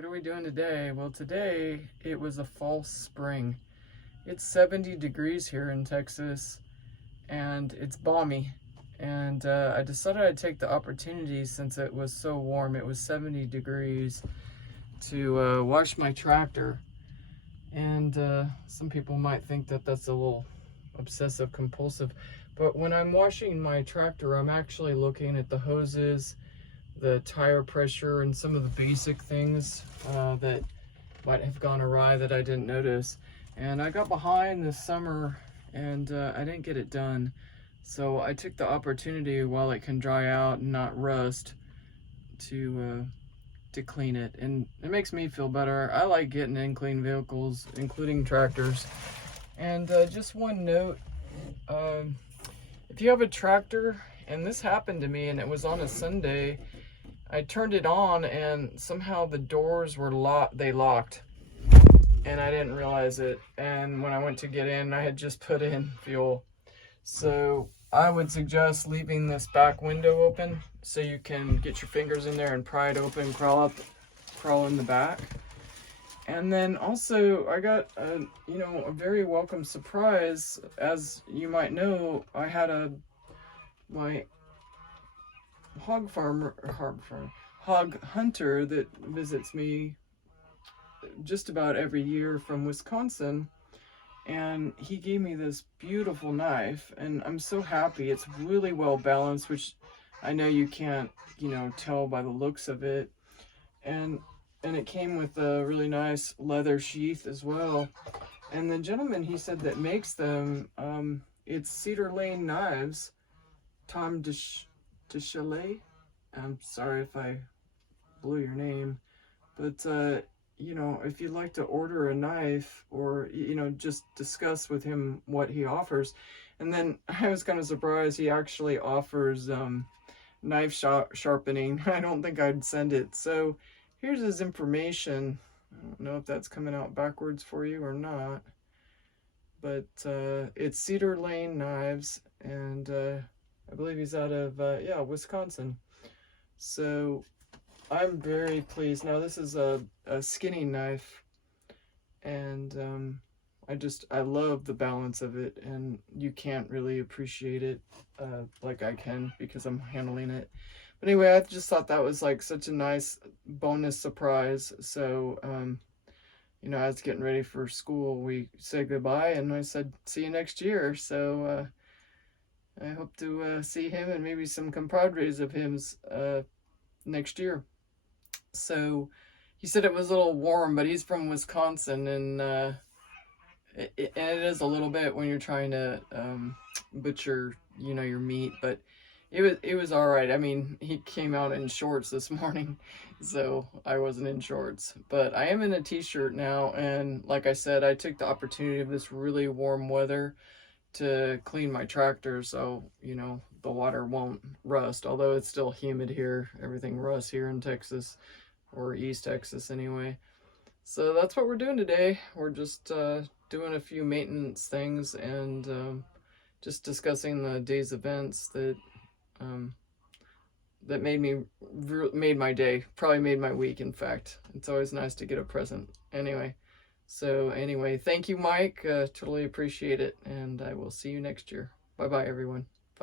what are we doing today? Well, today it was a false spring. It's 70 degrees here in Texas and it's balmy. And I decided I'd take the opportunity, since it was so warm, it was 70 degrees, to wash my tractor. And some people might think that that's a little obsessive compulsive, but when I'm washing my tractor, I'm actually looking at the hoses, the tire pressure, and some of the basic things that might have gone awry that I didn't notice. And I got behind this summer and I didn't get it done. So I took the opportunity while it can dry out and not rust to clean it, and it makes me feel better. I like getting in clean vehicles, including tractors. And just one note, if you have a tractor, and this happened to me and it was on a Sunday, I turned it on and somehow the doors were locked, and I didn't realize it. And when I went to get in, I had just put in fuel. So I would suggest leaving this back window open so you can get your fingers in there and pry it open, crawl in the back. And then also I got a very welcome surprise. As you might know, I had my hog hunter that visits me just about every year from Wisconsin, and he gave me this beautiful knife, and I'm so happy. It's really well balanced, which I know you can't tell by the looks of it, and it came with a really nice leather sheath as well. And the gentleman, he said, that makes them, it's Cedar Lane Knives, Tom DeChalet. I'm sorry if I blew your name, but if you'd like to order a knife, or just discuss with him what he offers. And then I was kind of surprised he actually offers knife sharpening. I don't think I'd send it. So here's his information. I don't know if that's coming out backwards for you or not, but it's Cedar Lane Knives, and I believe he's out of Wisconsin. So I'm very pleased. Now this is a skinning knife, and I love the balance of it, and you can't really appreciate it like I can because I'm handling it. But anyway, I just thought that was like such a nice bonus surprise. So I was getting ready for school. We said goodbye, and I said, see you next year. So I hope to see him and maybe some compadres of him's next year. So he said it was a little warm, but he's from Wisconsin, and it is a little bit when you're trying to butcher your meat, but it was all right. I mean, he came out in shorts this morning, so I wasn't in shorts, but I am in a t-shirt now. And like I said, I took the opportunity of this really warm weather to clean my tractor, so the water won't rust, although it's still humid here. Everything rusts here in Texas, or East Texas anyway. So that's what we're doing today. We're just doing a few maintenance things, and just discussing the day's events that made my day, probably made my week. In fact, it's always nice to get a present. Anyway, thank you, Mike. Totally appreciate it, and I will see you next year. Bye bye, everyone.